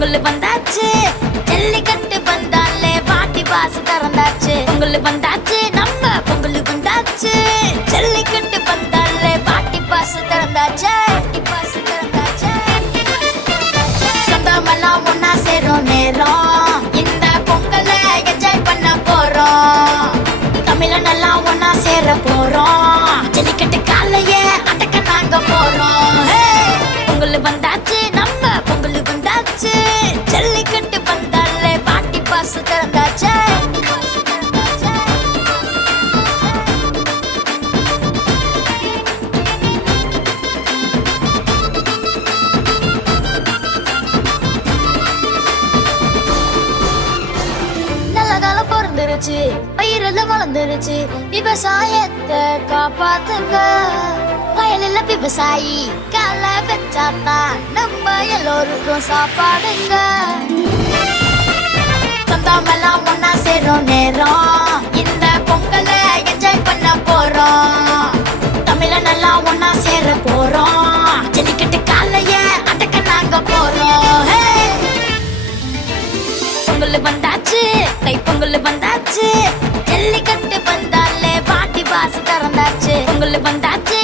பொங்கல் வந்தாச்சு, ஜல்லிக்கட்டு வந்தாலே பாட்டி பாசு திறந்தாச்சு. பொங்கல் வந்தாச்சு, நம்ம பொங்கல் வந்தாச்சு, ஜல்லிக்கட்டு வந்தாலே பாட்டி பாசு திறந்தாச்சு. பாட்டி பாசு திறந்தாச்சு. சொந்தமெல்லாம் ஒன்னா சேரும் நேரம், இந்த பொங்கலை என்ஜாய் பண்ண போறோம். தமிழன் எல்லாம் ஒன்னா சேர போறோம், ஜல்லிக்கட்டு காலையே அடக்க நாங்க போறோம். பொங்கல் வந்தாச்சு, நம்ம பொங்கல் வந்தாச்சு, ஜல்லிக்கட்டு வந்தாலே பாட்டி பாசு திறந்தாச்சு. நல்ல காலம் பிறந்துருச்சு, பயிரெல்லாம் வளர்ந்துருச்சு, விவசாயத்தை காப்பாத்துங்க. வயலில் விவசாயி காலை வச்சாத்தான் நம்ம எல்லோருக்கும் சாப்பாடுங்க. சொந்தமெல்லாம் ஒன்னா சேரும் நேரம், இந்த பொங்கலை என்ஜாய் பண்ண போறோம். தமிழன் எல்லாம் ஒன்னா சேர போறோம், ஜல்லிக்கட்டு காலைய அடக்க நாங்க போறோம். பொங்கல் வந்தாச்சு, கை பொங்கல் வந்தாச்சு, ஜல்லிக்கட்டு வந்தாலே பாட்டி பாசு திறந்தாச்சு. பொங்கல் வந்தாச்சு,